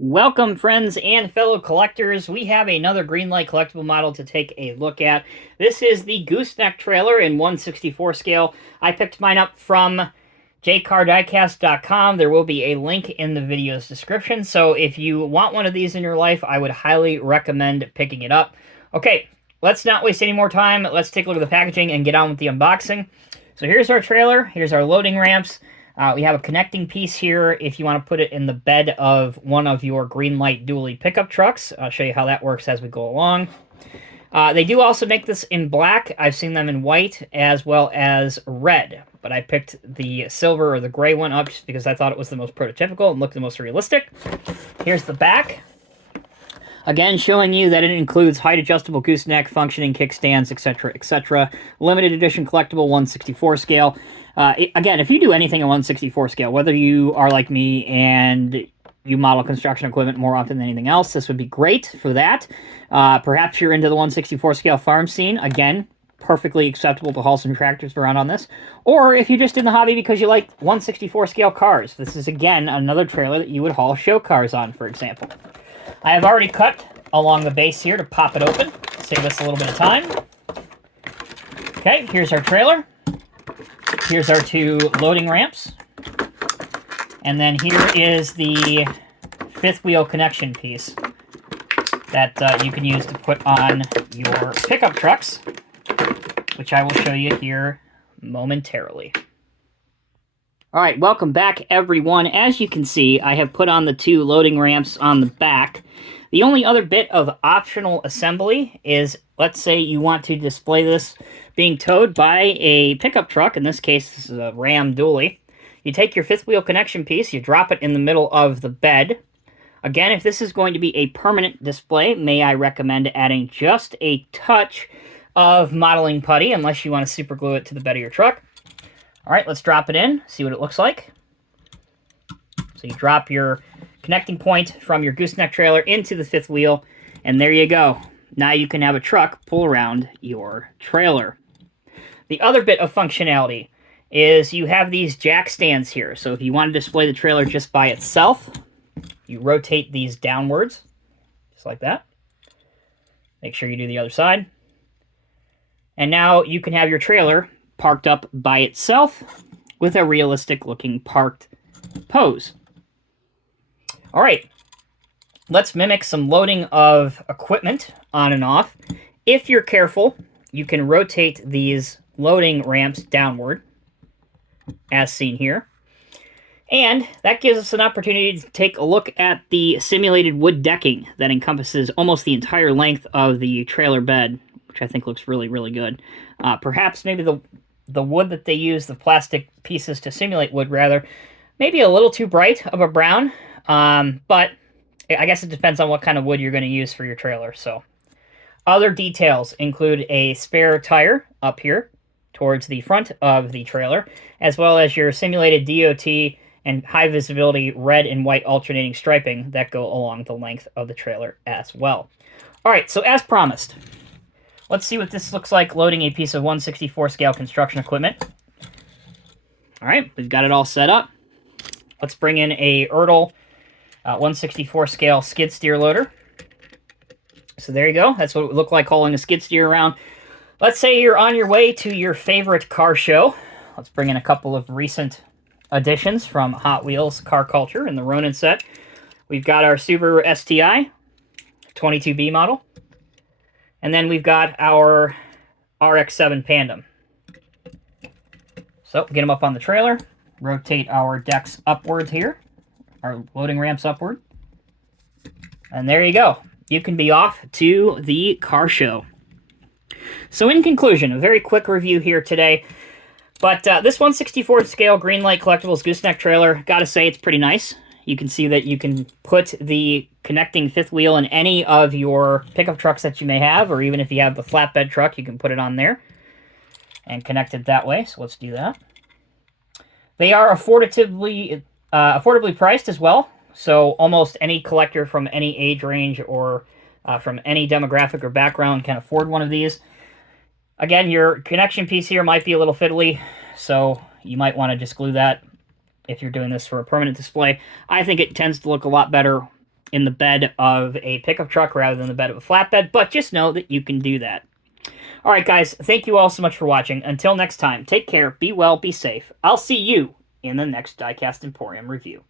Welcome, friends and fellow collectors. We have another Greenlight collectible model to take a look at. This is the Gooseneck trailer in 1/64 scale. I picked mine up from jcardiecast.com. There will be a link in the video's description, so if you want one of these in your life, I would highly recommend picking it up. Okay, let's not waste any more time. Let's take a look at the packaging and get on with the unboxing. So here's our trailer. Here's our loading ramps. We have a connecting piece here if you want to put it in the bed of one of your Greenlight dually pickup trucks. I'll show you how that works as we go along. They do also make this in black. I've seen them in white as well as red, but I picked the silver or the gray one up just because I thought it was the most prototypical and looked the most realistic. Here's the back. Again, showing you that it includes height-adjustable gooseneck, functioning kickstands, etc., etc. Limited edition collectible 1/64 scale. Again, if you do anything in 1/64 scale, whether you are like me and you model construction equipment more often than anything else, this would be great for that. Perhaps you're into the 1/64 scale farm scene. Again, perfectly acceptable to haul some tractors around on this. Or if you're just in the hobby because you like 1/64 scale cars, this is, again, another trailer that you would haul show cars on, for example. I have already cut along the base here to pop it open. Save us a little bit of time. Okay, here's our trailer. Here's our two loading ramps. And then here is the fifth wheel connection piece that you can use to put on your pickup trucks, which I will show you here momentarily. Alright, welcome back, everyone. As you can see, I have put on the two loading ramps on the back. The only other bit of optional assembly is, let's say you want to display this being towed by a pickup truck. In this case, this is a Ram dually. You take your fifth wheel connection piece, you drop it in the middle of the bed. Again, if this is going to be a permanent display, may I recommend adding just a touch of modeling putty, unless you want to super glue it to the bed of your truck. All right, let's drop it in, see what it looks like. So you drop your connecting point from your gooseneck trailer into the fifth wheel, and there you go. Now you can have a truck pull around your trailer. The other bit of functionality is you have these jack stands here. So if you want to display the trailer just by itself, you rotate these downwards, just like that. Make sure you do the other side. And now you can have your trailer parked up by itself with a realistic looking parked pose. All right, let's mimic some loading of equipment on and off. If you're careful, you can rotate these loading ramps downward, as seen here. And that gives us an opportunity to take a look at the simulated wood decking that encompasses almost the entire length of the trailer bed, which I think looks really, really good. Perhaps maybe the wood that they use, the plastic pieces to simulate wood, rather, maybe a little too bright of a brown, but I guess it depends on what kind of wood you're going to use for your trailer. So, other details include a spare tire up here towards the front of the trailer, as well as your simulated DOT and high visibility red and white alternating striping that go along the length of the trailer as well. All right, so as promised, let's see what this looks like loading a piece of 1/64 scale construction equipment. All right, we've got it all set up. Let's bring in a Ertl 1/64 scale skid steer loader. So there you go. That's what it would look like hauling a skid steer around. Let's say you're on your way to your favorite car show. Let's bring in a couple of recent additions from Hot Wheels Car Culture in the Ronin set. We've got our Subaru STI 22B model. And then we've got our RX-7 Pandem. So, get them up on the trailer. Rotate our decks upwards here. Our loading ramps upward. And there you go. You can be off to the car show. So in conclusion, a very quick review here today. But this 1/64 scale Greenlight Collectibles Gooseneck trailer, gotta say it's pretty nice. You can see that you can put the connecting fifth wheel in any of your pickup trucks that you may have, or even if you have the flatbed truck, you can put it on there and connect it that way. So let's do that. They are affordably priced as well, so almost any collector from any age range or from any demographic or background can afford one of these. Again, your connection piece here might be a little fiddly, so you might want to just glue that if you're doing this for a permanent display. I think it tends to look a lot better in the bed of a pickup truck rather than the bed of a flatbed, but just know that you can do that. All right, guys, thank you all so much for watching. Until next time, take care, be well, be safe. I'll see you in the next Diecast Emporium review.